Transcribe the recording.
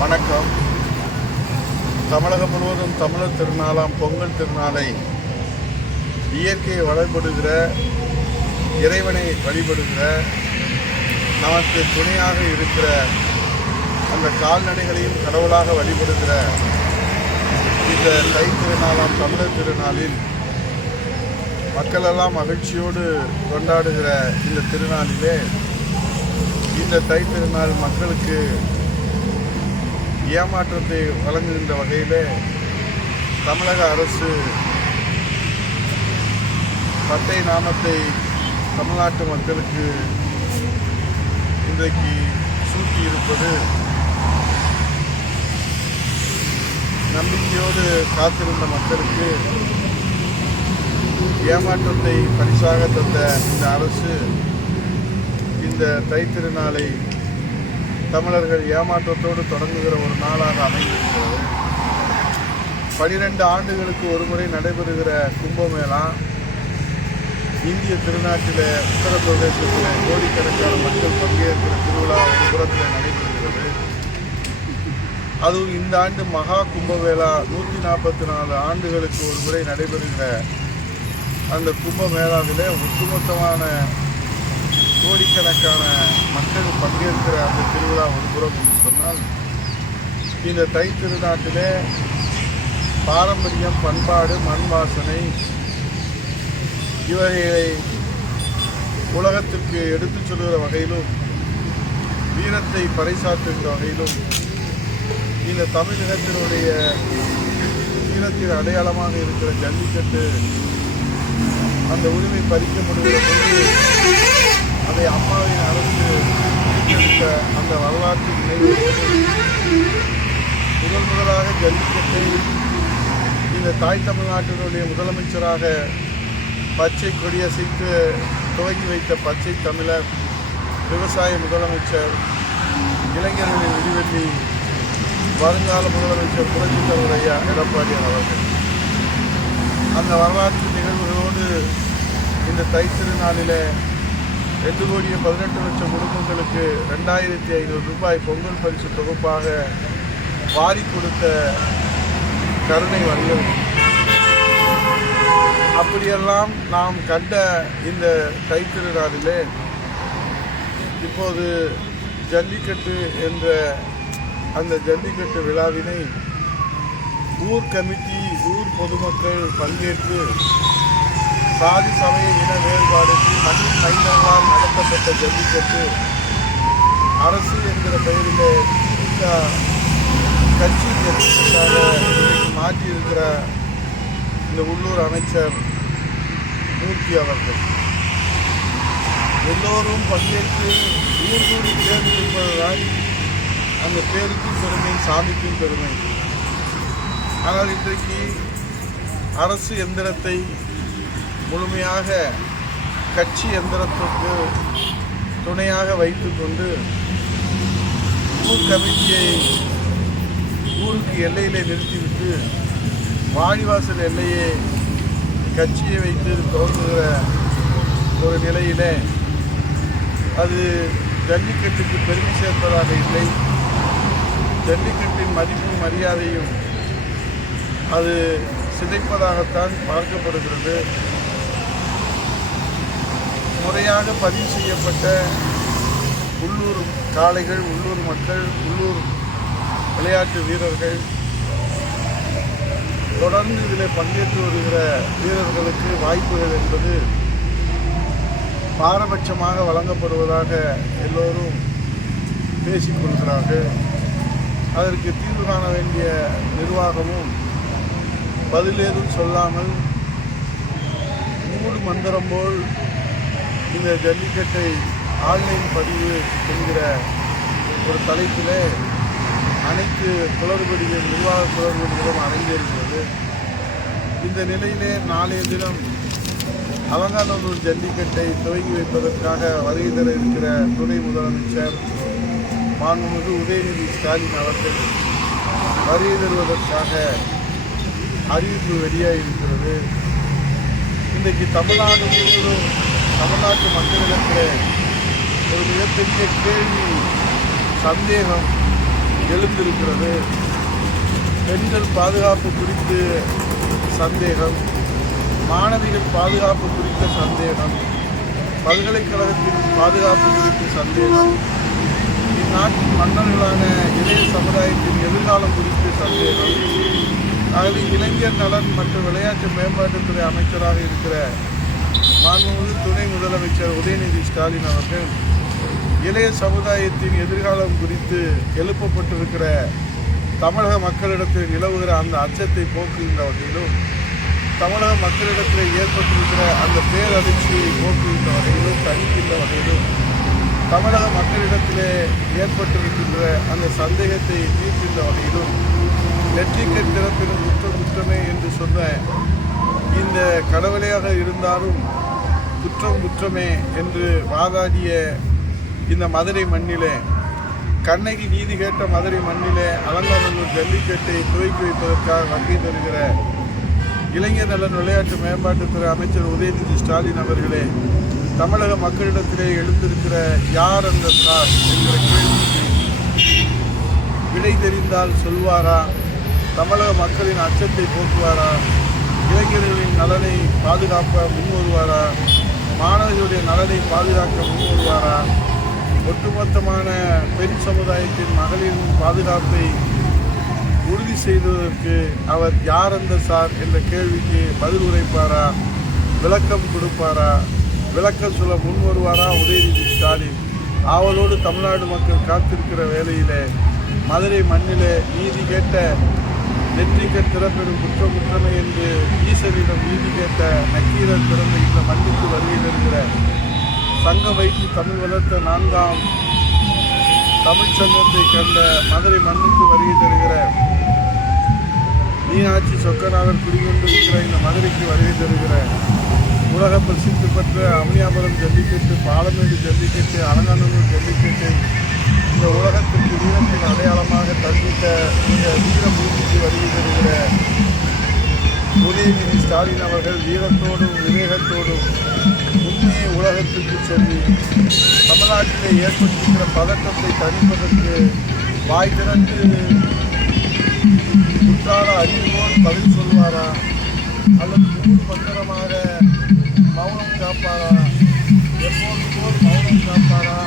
வணக்கம். தமிழகம் முழுவதும் தமிழர் திருநாளாம் பொங்கல் திருநாளை இயற்கையை வழிபடுகிற இறைவனை வழிபடுகிற நமக்கு துணையாக இருக்கிற அந்த கால்நடைகளையும் கடவுளாக வழிபடுகிற இந்த தை திருநாளாம் தமிழர் திருநாளில் மக்களெல்லாம் மகிழ்ச்சியோடு கொண்டாடுகிற இந்த திருநாளிலே இந்த தை திருநாள் மக்களுக்கு ஏமாற்றத்தை வழங்குகின்ற வகையில் தமிழக அரசு பட்டை நாமத்தை தமிழ்நாட்டு மக்களுக்கு இன்றைக்கு சூட்டியிருப்பது நம்பிக்கையோடு காத்திருந்த மக்களுக்கு ஏமாற்றத்தை பரிசாக தந்த இந்த அரசு இந்த தைத்திருநாளை தமிழர்கள் ஏமாற்றத்தோடு தொடங்குகிற ஒரு நாளாக அமைந்திருக்கிறது. பனிரெண்டு ஆண்டுகளுக்கு ஒருமுறை நடைபெறுகிற கும்பமேளா இந்திய திருநாட்டில் உத்தரப்பிரதேசத்தில் கோடிக்கணக்கான மக்கள் பங்கேற்கிற திருவிழா ஒரு புறத்தில் நடைபெறுகிறது. அதுவும் இந்த ஆண்டு மகா கும்பமேளா நூற்றி நாற்பத்தி நாலு ஆண்டுகளுக்கு ஒரு முறை நடைபெறுகிற அந்த கும்பமேளாவில் ஒட்டுமொத்தமான கோடிக்கணக்கான மக்கள் பங்கேற்கிற அந்த திருவிழா ஒருபுறம் என்று சொன்னால் இந்த தை திருநாட்டிலே பாரம்பரியம் பண்பாடு மண் வாசனை இவைகளை உலகத்திற்கு எடுத்துச் சொல்கிற வகையிலும் வீரத்தை பறைசாற்றுகிற வகையிலும் இந்த தமிழகத்தினுடைய வீரத்தின் அடையாளமாக இருக்கிற ஜல்லிக்கட்டு அந்த உரிமை பறிக்க முடிகிற அதை அம்மாவின் அரசு அந்த வரலாற்று நினைவு முதல் முதலாக ஜல்லிக்கட்டை இந்த தாய் தமிழ்நாட்டினுடைய முதலமைச்சராக பச்சை கொடியசைத்து துவங்கி வைத்த பச்சை தமிழர் விவசாய முதலமைச்சர் இளைஞர்களின் விடிவெள்ளி வருங்கால முதலமைச்சர் புரட்சித் தலைவர் ஐயா எடப்பாடியார் அவர்கள். அந்த வரலாற்று நிகழ்வுகளோடு இந்த தைத்திருநாளிலே ரெண்டு கோடியே பதினெட்டு லட்சம் குடும்பங்களுக்கு ரெண்டாயிரத்தி ஐநூறு ரூபாய் பொங்கல் பரிசு தொகுப்பாக வாரி கொடுத்த கருணை வள்ளல் அப்படியெல்லாம் நாம் கண்ட இந்த தை இப்போது ஜல்லிக்கட்டு என்ற அந்த ஜல்லிக்கட்டு விழாவினை ஊர் கமிட்டி ஊர் பொதுமக்கள் பங்கேற்று சாதி சமய இன வேறுபாடுக்கு மண்ணின் மைந்தங்களால் நடத்தப்பட்ட ஜல்லிக்கட்டு. அரசு என்கிற பெயரிலே திமுக கட்சி ஜல்லிக்கட்டாக இன்றைக்கு மாற்றியிருக்கிற இந்த உள்ளூர் அமைச்சர் மூர்த்தி அவர்கள். எல்லோரும் பங்கேற்று ஊர் கூடி தேர்ந்தெடுப்பதுதான் அந்த பேருக்கும் பெருமை சாமிக்கும் பெருமை. ஆனால் இன்றைக்கு அரசு எந்திரத்தை முழுமையாக கட்சி எந்திரத்திற்கு துணையாக வைத்துக்கொண்டு ஊர் கமிட்டியை ஊருக்கு எல்லையிலே நிறுத்திவிட்டு வாடிவாசல் எல்லையே கட்சியை வைத்து துவங்குகிற ஒரு நிலையிலே அது ஜல்லிக்கட்டுக்கு பெருமை சேர்ப்பதாக இல்லை. ஜல்லிக்கட்டின் மதிப்பும் மரியாதையும் அது சிதைப்பதாகத்தான் பார்க்கப்படுகிறது. முறையாக பதிவு செய்யப்பட்ட உள்ளூர் காளைகள் உள்ளூர் மக்கள் உள்ளூர் விளையாட்டு வீரர்கள் தொடர்ந்து இதில் பங்கேற்று வருகிற வீரர்களுக்கு வாய்ப்புகள் என்பது பாரபட்சமாக வழங்கப்படுவதாக எல்லோரும் பேசிக்கொள்கிறார்கள் அதற்கு தீர்வு காண வேண்டிய நிர்வாகமும் பதிலேதும் சொல்லாமல் மூடு மந்திரம் போல் இந்த ஜல்லிக்கட்டை ஆன்லைன் பதிவு என்கிற ஒரு தலைப்பில் அனைத்து குளறுபடிகள் நிர்வாக குளறுபடிகளும் அரங்கேறுகிறது இந்த நிலையிலே நாளைய தினம் அலங்காநல்லூர் ஜல்லிக்கட்டை துவங்கி வைப்பதற்காக வருகை தர இருக்கிற துணை முதலமைச்சர் மாண்புமிகு உதயநிதி ஸ்டாலின் அவர்கள் வருகை தருவதற்காக அறிவிப்பு வெளியாக இருக்கிறது இன்றைக்கு தமிழ்நாடு முழுவதும் தமிழ்நாட்டு மக்களிடத்தில் ஒரு மிகப்பெரிய கேள்வி சந்தேகம் எழுந்திருக்கிறது. பெண்கள் பாதுகாப்பு குறித்து சந்தேகம் மாணவிகள் பாதுகாப்பு குறித்த சந்தேகம் பல்கலைக்கழகத்தின் பாதுகாப்பு குறித்த சந்தேகம் இந்நாட்டின் மன்னர்களான இளைய சமுதாயத்தின் எதிர்காலம் குறித்து சந்தேகம். ஆகவே இளைஞர் நலன் மற்றும் விளையாட்டு மேம்பாட்டுத்துறை அமைச்சராக இருக்கிற மாண்புமிகு துணை முதலமைச்சர் உதயநிதி ஸ்டாலின் அவர்கள் இளைய சமுதாயத்தின் எதிர்காலம் குறித்து எழுப்பப்பட்டிருக்கிற தமிழக மக்களிடத்தில் நிலவுகிற அந்த அச்சத்தை போக்குகின்ற வகையிலும் தமிழக மக்களிடத்தில் ஏற்பட்டிருக்கிற அந்த பேரதிர்ச்சியை போக்குகின்ற வகையிலும் தணிக்கின்ற வகையிலும் தமிழக மக்களிடத்திலே ஏற்பட்டிருக்கின்ற அந்த சந்தேகத்தை தீர்க்கின்ற வகையிலும் நெற்றிக்கட் திறப்பினும் குற்றம் குற்றமே என்று சொன்ன இந்த கடவுளையாக இருந்தாலும் குற்றம் குற்றமே என்று வாதாடிய இந்த மதுரை மண்ணிலே கண்ணகி நீதி கேட்ட மதுரை மண்ணிலே அலங்காநல்லூர் ஜல்லிக்கட்டை துவக்கி வைப்பதற்காக வகை தருகிற இளைஞர் நலன் விளையாட்டு மேம்பாட்டுத்துறை அமைச்சர் உதயநிதி ஸ்டாலின் அவர்களே தமிழக மக்களிடத்திலே எழுந்திருக்கிற யார் அந்த சார் என்கிற கேள்விக்கு விடை தெரிந்தால் சொல்வாரா? தமிழக மக்களின் அச்சத்தை போக்குவாரா? இளைஞர்களின் நலனை பாதுகாக்க முன்வருவாரா? மாணவர்களுடைய நலனை பாதுகாக்க முன்வருவாரா? ஒட்டுமொத்தமான பெண் சமுதாயத்தின் மகளிரின் பாதுகாப்பை உறுதி செய்வதற்கு அவர் யார் அந்த சார் என்ற கேள்விக்கு பதில் உரைப்பாரா? விளக்கம் கொடுப்பாரா? விளக்கம் சொல்ல முன் வருவாரா உதயநிதி ஸ்டாலின் ஆவலோடு தமிழ்நாடு மக்கள் காத்திருக்கிற வேலையிலே மதுரை மண்ணிலே நீதி கேட்ட நெற்றிக்க திறப்பெறும் குற்ற குற்றமை என்று ஈசனிடம் நீதி கேட்ட நக்கீரர் பிறந்த இந்த மண்ணுக்கு வருகையில் இருக்கிற சங்கம் வைத்து தமிழ் வளர்த்த நான்காம் தமிழ் சங்கத்தை கண்ட மதுரை மண்ணுக்கு வருகை தருகிற மீனாட்சி சொக்கநாதர் குடிகொண்டிருக்கிற இந்த மதுரைக்கு வருகை தருகிற உலக பிரசித்தி பெற்ற அமனியாபுரம் ஜல்லிக்கட்டு பாலமேடு ஜல்லிக்கட்டு அலங்காநல்லூர் ஜல்லிக்கட்டு இந்த உலகத்திற்கு வீரத்தின் அடையாளமாக தந்தித்த இந்த வீரபூமிக்கு வருகை தருகிற உதயநிதி ஸ்டாலின் அவர்கள் வீரத்தோடும் விவேகத்தோடும் உண்மையை உலகத்துக்கு சொல்லி தமிழ்நாட்டிலே ஏற்பட்டிருக்கிற பதட்டத்தை தணிப்பதற்கு வாய் திறந்து குற்றால அறிவோர் பதில் சொல்வாரா? அல்லது நூறு பத்திரமாக மௌனம் காப்பாரா? எப்போது போல் மௌனம் காப்பாரா?